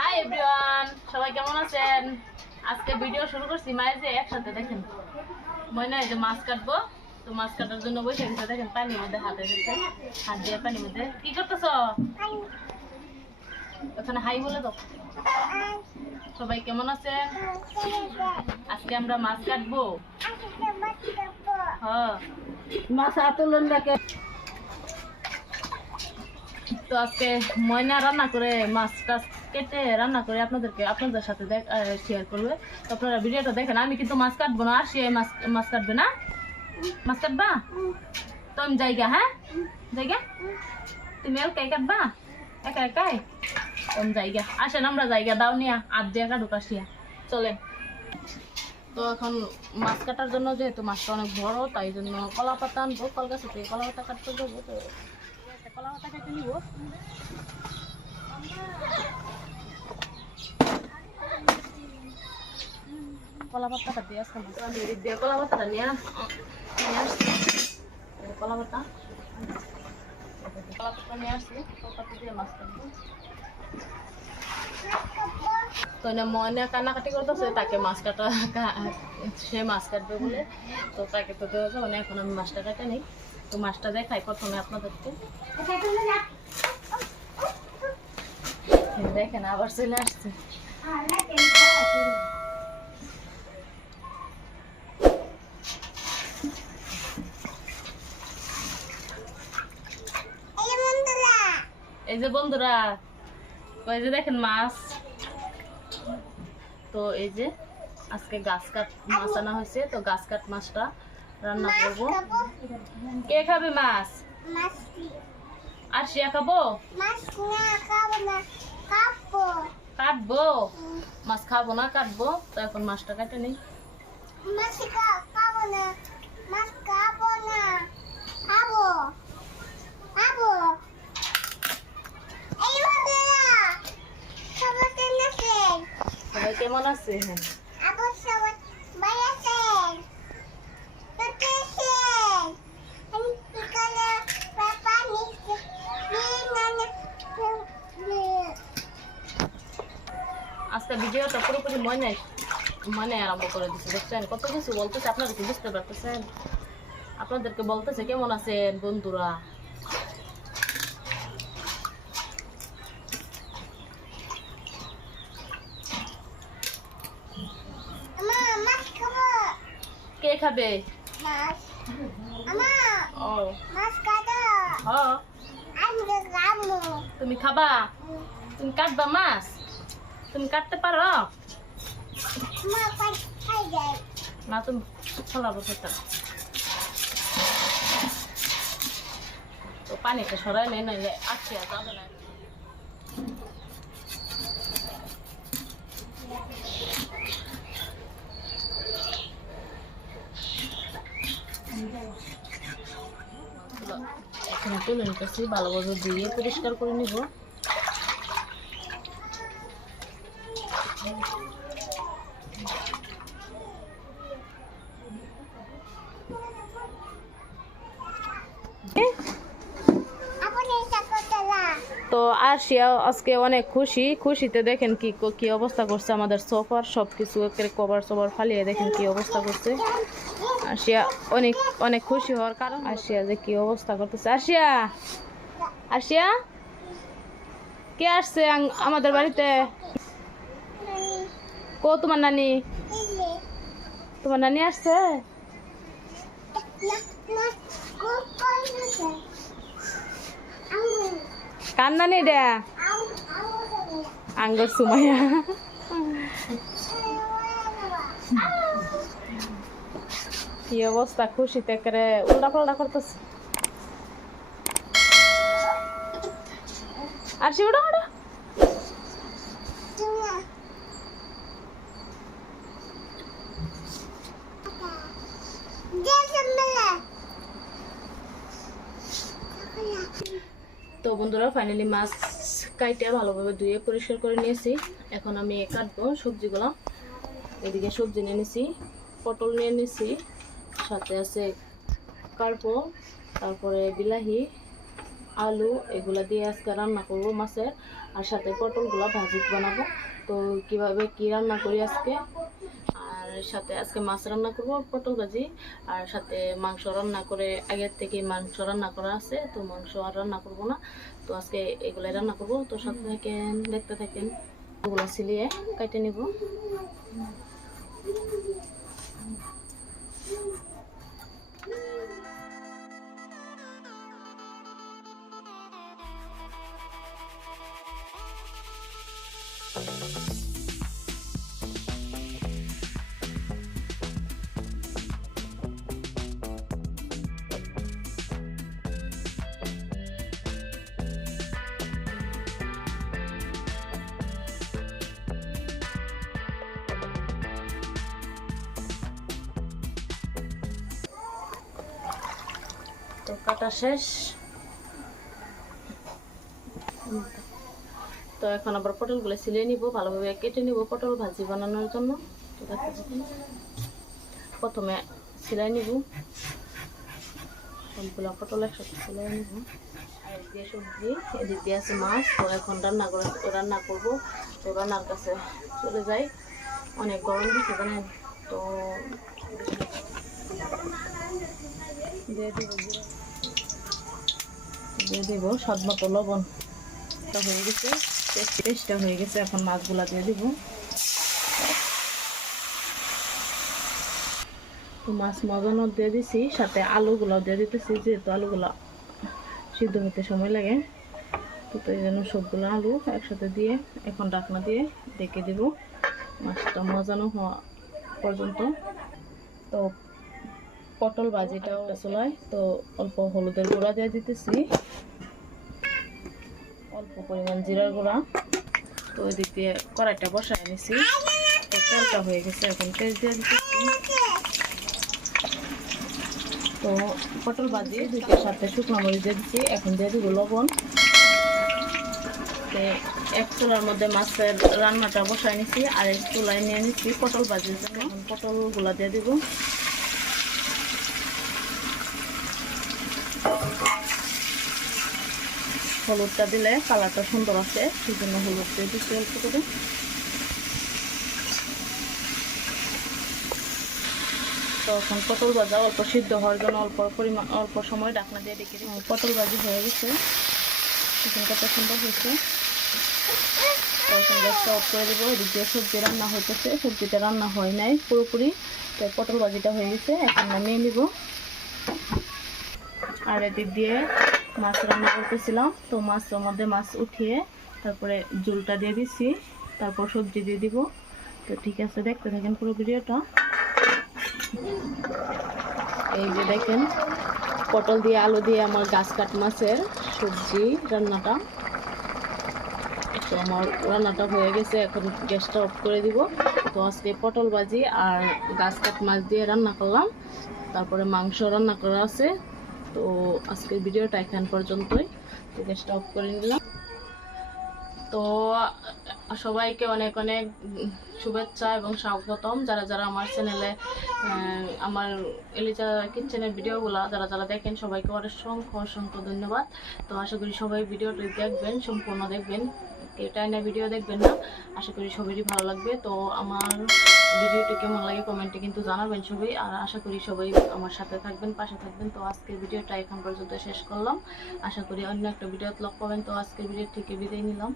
Hi everyone, সবাই কেমন আছেন? আজকে ভিডিও শুরু করছি মায়ের যে একসাথে দেখেন মনে হয় যে মাছ কাটবো। তো মাছ কাটার জন্য বসে গেছে, দেখেন পানির মধ্যে হাতে দিচ্ছে, হাত দিয়ে পানির মধ্যে কি করতেছ? ওখানে হাই বলে দাও। সবাই কেমন আছেন? আজকে আমরা মাছ কাটবো। হ্যাঁ, মাছ আতলন দেখে। তো আজকে ময়না রান্না করে মাছ টাছ কেটে রান্না করে আপনাদের সাথে শেয়ার করবে। তো আপনারা ভিডিওটা দেখেন। আমি কিন্তু মাছ কাটবো না, আর সে মাছ কাটবে না। মাছ কাটবা তো আমি জায়গা, হ্যাঁ জায়গা, তুমি একাই কাটবা, একা একাই আমি জায়গা। আসেন আমরা জায়গা দাও নিয়া আধ দিয়ে কাটুক ঢুকাশিয়া চলে। তো এখন মাছ কাটার জন্য যেহেতু মাছটা অনেক বড়, তাই জন্য কলা পাতা আনবো, কল গাছ থেকে কলা পাতা কাটতে যাবো। তো কলা পাতা কেটে নিবো। কলা পাতাটা দিয়ে আসতাম, আমি এদিক দিয়ে কলা পাতাটা নিয়ে আসছি। কলা পাতা নিয়ে আসছি, কলা পাতা দিয়ে মাছ কাটবো। তো মনে কান্নাকাটি করতেছে, তাকে মাছ কাটা, সে মাছ কাটবে বলে। তো তাকে তো দেওয়া যাবে না, এখন আমি মাছটা কাটে নিই। তো মাছটা দেখাই প্রথমে আপনাদেরকে, দেখেন আবার চলে আসছে। এই যে বন্ধুরা, ওই যে দেখেন মাছ। তো এই যে আজকে গাছ কাট মাছ আনা হয়েছে, তো গাছ কাট মাছটা রান্না করবো। কে খাবে মাছ? আর শিয়া খাবো? কাটবো মাছ, খাবো না কাটবো। তো এখন মাছটা কাটে নেই। সবাই কেমন আছে? আজকে ভিডিওটা পুরোপুরি মনে আরম্ভ করে দিচ্ছে, দেখছেন কত কিছু বলতেছে, আপনারা কি বুঝতে পারতেছেন? আপনাদেরকে বলতেছে কেমন আছেন বন্ধুরা। কে খাবে? ও তুমি খাবা? তুমি কাটবা মাছ? তুমি কাটতে পারো না? তুমি ফলাবো সেটা। তো পানিটা সরাই নেই, নাইলে আটকে যাবে না। এখানে তুলে নিতেছি, ভালোভাবে ধুয়ে পরিষ্কার করে নিব। তো আরশিয়া আজকে অনেক খুশিতে দেখেন কি অবস্থা করছে আমাদের সোফার, সবকিছু কভার সবার ফালিয়ে দেখেন কি অবস্থা করছে। আরশিয়া অনেক অনেক খুশি হওয়ার কারণ আরশিয়া যে কি অবস্থা করতেছে। আরশিয়া কে আসছে আমাদের বাড়িতে? কো তোমার নানি? তোমার নানি আসছে? কার নানি রে? আঙ্গুর সুমাইয়া। কি অবস্থা, খুশিতে করে উল্টা পাল্টা করতেছে। আর সে ওটা ওটা তো বন্ধুরা ফাইনালি মাছ কাইটে ভালোভাবে ধুয়ে পরিষ্কার করে নিয়েছি। এখন আমি কাটবো সবজিগুলো। এদিকে সবজি নিয়ে নিয়েছি, পটল নিয়ে নিয়েছি, সাথে আছে কার্পো, তারপরে বিলাহি, আলু, এগুলা দিয়ে আজকে রান্না করবো মাছের। আর সাথে পটলগুলো ভাজি বানাবো। তো কিভাবে কি রান্না করি আজকে, আর সাথে আজকে মাছ রান্না করব, পটল ভাজি, আর সাথে মাংস রান্না করে আগের থেকে মাংস রান্না করা আছে, তো মাংস আর রান্না করব না। তো আজকে এগুলাই রান্না করব। তো সাথে থাকেন, দেখতে থাকেন। ওগুলো ছিলিয়ে কেটে নিব। তো কাটা শেষ। তো এখন আবার পটলগুলো ছিলে নিব, ভালোভাবে কেটে নিব পটল ভাজি বানানোর জন্য। তো দেখতে থাকুন। প্রথমে সিলাই নিব সবগুলো পটল, একসাথে সিলাই নিব। আর এদিক দিয়ে সবজি, এদিক দিয়ে আছে মাছ। তো এখন রান্না করব। তো রান্নার কাছে চলে যাই। অনেক গরম দিচ্ছে জানেন। তো দিয়ে দিব স্বাদ মতো লবণ। হয়ে গেছে, পেস্টটা হয়ে গেছে। এখন মাছগুলা দিয়ে দিব। তো মাছ মজানো দিয়ে দিছি, সাথে আলুগুলো দিয়ে দিতেছি, যেহেতু আলুগুলা সিদ্ধ হতে সময় লাগে। তো এই জন্য সবগুলো আলু একসাথে দিয়ে এখন ঢাকনা দিয়ে ঢেকে দিব মাছটা মজানো হওয়া পর্যন্ত। তো পটল ভাজিটাও চুলায়, তো অল্প হলুদের গুঁড়া দিয়ে দিতেছি, অল্প পরিমাণ জিরার গুঁড়া। তো ওই দিক দিয়ে কড়াইটা বসায় নিছি। তো তেলটা হয়ে গেছে, এখন তেল দিয়ে দিতেছি। তো পটল ভাজি দুইটার সাথে শুকনো মরিচ দিয়ে দিচ্ছি। এখন দিয়ে দিব লবণ। এক চুলার মধ্যে মাছের রান্নাটা বসায় নিছি, আর এক চুলায় নিয়ে নিচ্ছি পটল ভাজির জন্য। এখন পটলগুলা দিয়ে দিব। হলুদটা দিলে কালারটা সুন্দর আসে, সেই জন্য হলুদ দিয়ে দিচ্ছি অল্প করে। তো এখন পটল ভাজা অল্প সিদ্ধ হওয়ার জন্য অল্প সময় ঢাকনা দিয়ে রেখে দিই। পটল ভাজি হয়ে গেছে, চিকেন কত সুন্দর হয়েছে। তো এখন গ্যাসটা অফ করে দেবো। এদিক দিয়ে সবজি রান্না হইতেছে, সবজিটা রান্না হয় নাই পুরোপুরি। তো পটল ভাজিটা হয়ে গেছে, এখন নামিয়ে নিব। আর এদিক দিয়ে মাছ রান্না করতেছিলাম। তো মাছের মধ্যে মাছ উঠিয়ে তারপরে ঝোলটা দিয়ে দিচ্ছি, তারপর সবজি দিয়ে দিব। তো ঠিক আছে, দেখতে থাকেন পুরো ভিডিওটা। এই যে দেখেন, পটল দিয়ে আলু দিয়ে আমার গাছ কাট মাছের সবজি রান্নাটা। তো আমার রান্নাটা হয়ে গেছে, এখন গ্যাসটা অফ করে দিব। তো আজকে পটল ভাজি আর গাছ কাট মাছ দিয়ে রান্না করলাম, তারপরে মাংস রান্না করা আছে। তো আজকের ভিডিওটা এখান পর্যন্তই। তো গ্যাসটা অফ করে নিলাম। তো সবাইকে অনেক অনেক শুভেচ্ছা এবং স্বাগতম। যারা যারা আমার চ্যানেলে, আমার এলিজা কিচেনের ভিডিওগুলো যারা দেখেন, সবাইকে অসংখ্য অসংখ্য ধন্যবাদ। তো আশা করি সবাই ভিডিওটি দেখবেন, সম্পূর্ণ দেখবেন, এটাই না ভিডিও দেখবেন না। আশা করি সবারই ভালো লাগবে। তো আমার ভিডিওটি কেমন লাগে কমেন্টে কিন্তু জানাবেন সবাই। আর আশা করি সবাই আমার সাথে থাকবেন, পাশে থাকবেন। তো আজকের ভিডিওটা এখন পর্যন্ত শেষ করলাম। আশা করি অন্য একটা ভিডিওতে লক পাবেন। তো আজকের ভিডিও থেকে বিদায় নিলাম।